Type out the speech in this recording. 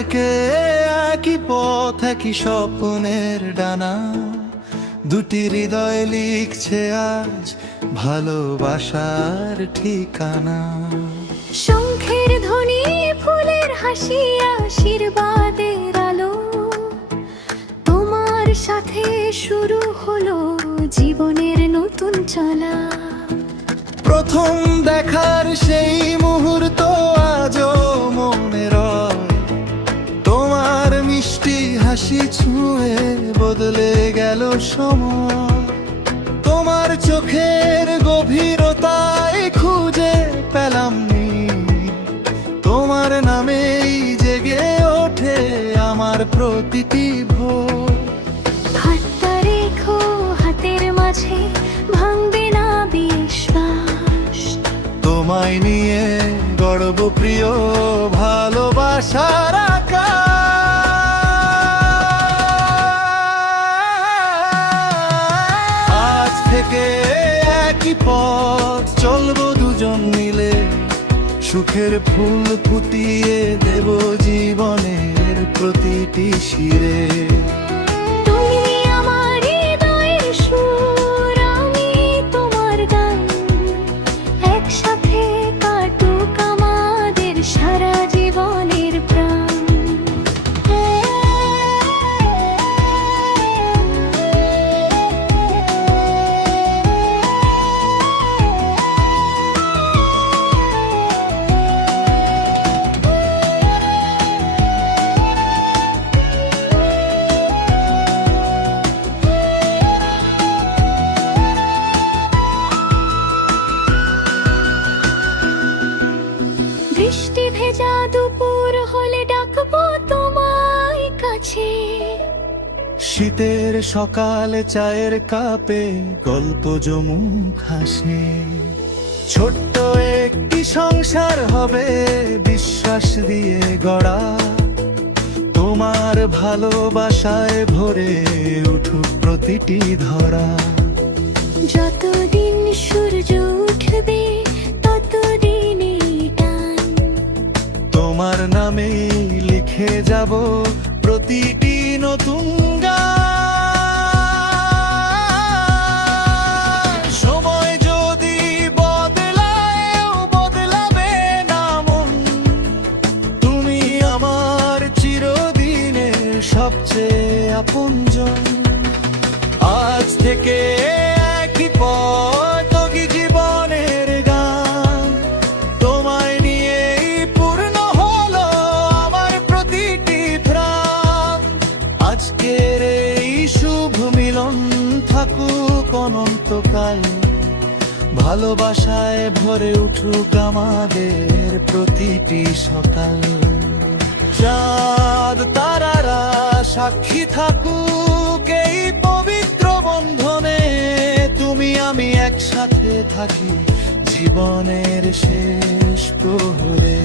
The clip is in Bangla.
থেকে একই পথ, একই স্বপ্নের ডানা, দুটি হৃদয় লিখছে আজ ভালোবাসার ঠিকানা। শঙ্খের ধ্বনি, ফুলের হাসি, আশীর্বাদের আলো, তোমার সাথে শুরু হলো জীবনের নতুন চলা। প্রথম দেখার সেই মুহূর্ত আজও মনে রয়, তোমার মিষ্টি হাসি ছুঁয়ে বদলে গেল সময়। তোমার চোখের গভীরতায় খুঁজে পেলাম নি, তোমার নামেই জেগে ওঠে আমার প্রতিটি ভোর। হাতটা রেখো হাতের মাঝে, ভাঙবে না বিশ্বাস। তোমায় নিয়ে গর্ব প্রিয় ভালোবাসার আকাশ। আজ থেকে একই পথ চলবো দুজন মিলে, সুখের ফুল ফুটিয়ে দেব জীবনের প্রতিটি শিরে। তুমি আমার হৃদয়ের সুর, আমি তোমার গান, একসাথে কাটুক আমাদের সারা জীবনের প্রাণ। বৃষ্টি ভেজা দুপুর হলে ডাকবো তোমায় কাছে। শীতের সকালে চায়ের কাপে গল্প জমুক হাসে। ছোট্ট একটি সংসার হবে বিশ্বাস দিয়ে গড়া, তোমার ভালোবাসায় ভরে উঠুক প্রতিটি ধরা। যতদিন সূর্য উঠবে ততদিনই টান, তোমার নামে লিখে যাব প্রতিটি নতুন গান। সময় যদি বদলায়ও বদলাবে না মন, তুমি আমার চিরদিনের সবচেয়ে আপনজন। আজ থেকে একই পথ, একই জীবনের গান, তোমায় নিয়েই পূর্ণ হলো আমার প্রতিটি প্রাণ। আজকের এই শুভ মিলন থাকুক অনন্তকাল, ভালোবাসায় ভরে উঠুক আমাদের প্রতিটি সকাল। চাঁদ তারারা সাক্ষী থাকুক এই পবিত্র বন্ধনে, তুমি আমি একসাথে থাকি জীবনের শেষ প্রহরে।